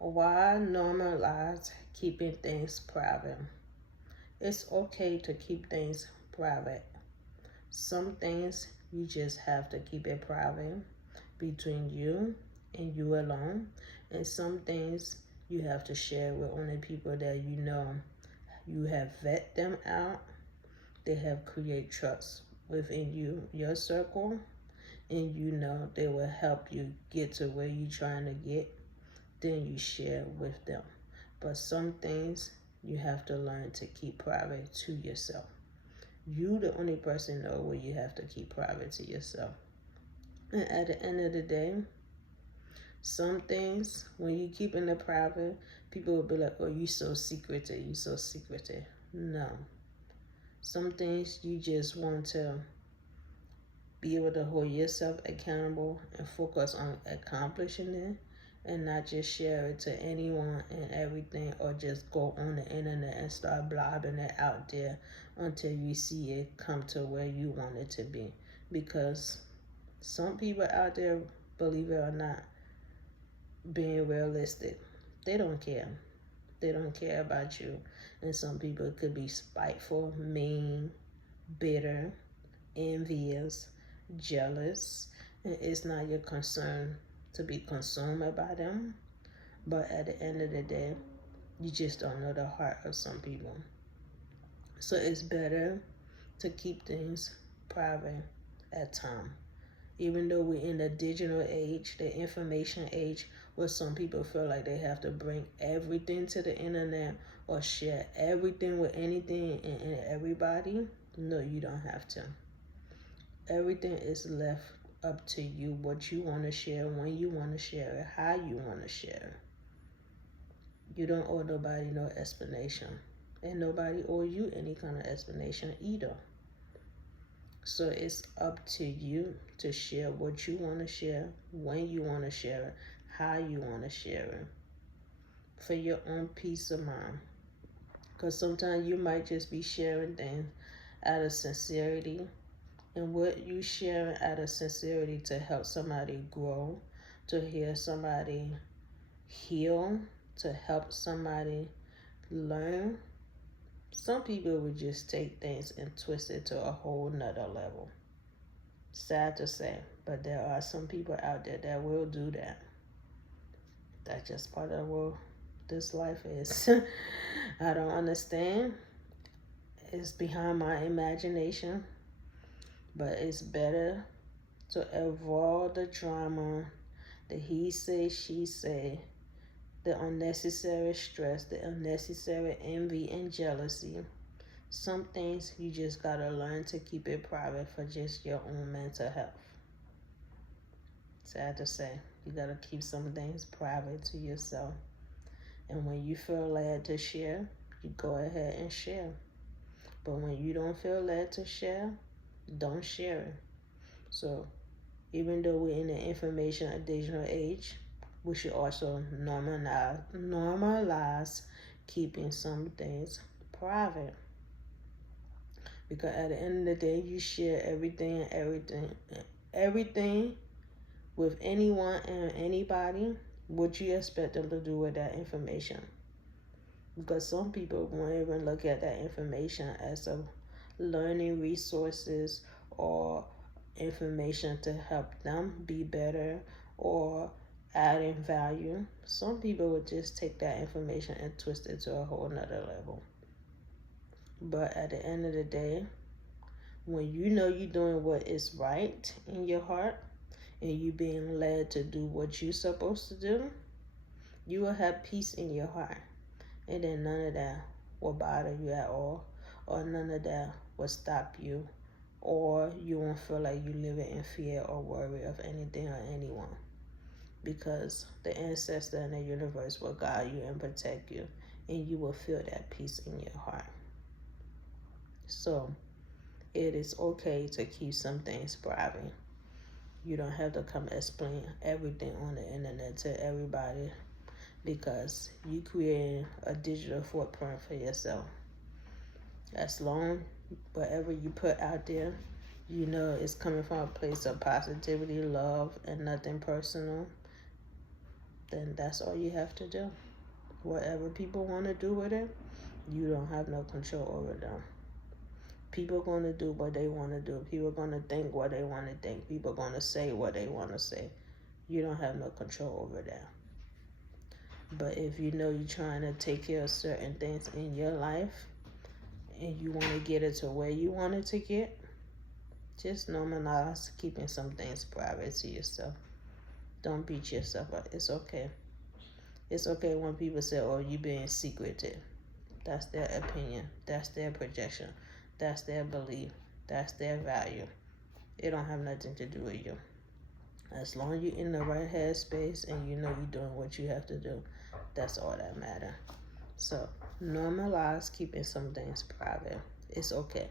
Why normalize keeping things private? It's okay to keep things private. Some things you just have to keep it private between you and you alone. And some things you have to share with only people that you know. You have vet them out. They have create trust within you, your circle, and you know they will help you get to where you're trying to get. Then you share with them. But some things you have to learn to keep private to yourself. You the only person know what you have to keep private to yourself. And at the end of the day, some things when you keeping it private, people will be like, "Oh, you so secretive, you so secretive." No. Some things you just want to be able to hold yourself accountable and focus on accomplishing it, and not just share it to anyone and everything, or just go on the internet and start blobbing it out there until you see it come to where you want it to be. Because some people out there, believe it or not, being realistic, they don't care. They don't care about you. And some people could be spiteful, mean, bitter, envious, jealous, and it's not your concern to be consumed by them. But at the end of the day, you just don't know the heart of some people. So it's better to keep things private at time. Even though we're in the digital age, the information age, where some people feel like they have to bring everything to the internet or share everything with anything and everybody. No, you don't have to. Everything is left up to you, what you want to share, when you want to share it, how you want to share it. You don't owe nobody no explanation. And nobody owe you any kind of explanation either. So it's up to you to share what you want to share, when you want to share it, how you want to share it, for your own peace of mind. Because sometimes you might just be sharing things out of sincerity, and what you sharing out of sincerity to help somebody grow, to hear somebody heal, to help somebody learn. Some people would just take things and twist it to a whole nother level. Sad to say, but there are some people out there that will do that. That's just part of the world this life is. I don't understand. It's behind my imagination, but it's better to avoid the drama, the he say, she say, the unnecessary stress, the unnecessary envy and jealousy. Some things you just gotta learn to keep it private for just your own mental health. Sad to say, you gotta keep some things private to yourself. And when you feel led to share, you go ahead and share. But when you don't feel led to share, don't share it. So even though we're in the information and digital age, we should also normalize keeping some things private. Because at the end of the day, you share everything with anyone and anybody. What you expect them to do with that information? Because some people won't even look at that information as a learning resources or information to help them be better or adding value. Some people would just take that information and twist it to a whole nother level. But at the end of the day, when you know you're doing what is right in your heart and you being led to do what you're supposed to do, you will have peace in your heart. And then none of that will bother you at all, or none of that will stop you, or you won't feel like you living in fear or worry of anything or anyone. Because the ancestor and the universe will guide you and protect you, and you will feel that peace in your heart. So it is okay to keep some things private. You don't have to come explain everything on the internet to everybody, because you create a digital footprint for yourself. As long whatever you put out there, you know it's coming from a place of positivity, love, and nothing personal. then that's all you have to do. Whatever people want to do with it, you don't have no control over them. People going to do what they want to do. People going to think what they want to think. People going to say what they want to say. You don't have no control over that. But if you know you're trying to take care of certain things in your life and you want to get it to where you want it to get, just normalize keeping some things private to yourself. Don't beat yourself up. It's okay. It's okay when people say, oh, you being secretive. That's their opinion. That's their projection. That's their belief. That's their value. It don't have nothing to do with you. As long as you're in the right headspace and you know you're doing what you have to do, that's all that matters. So normalize keeping some things private. It's okay.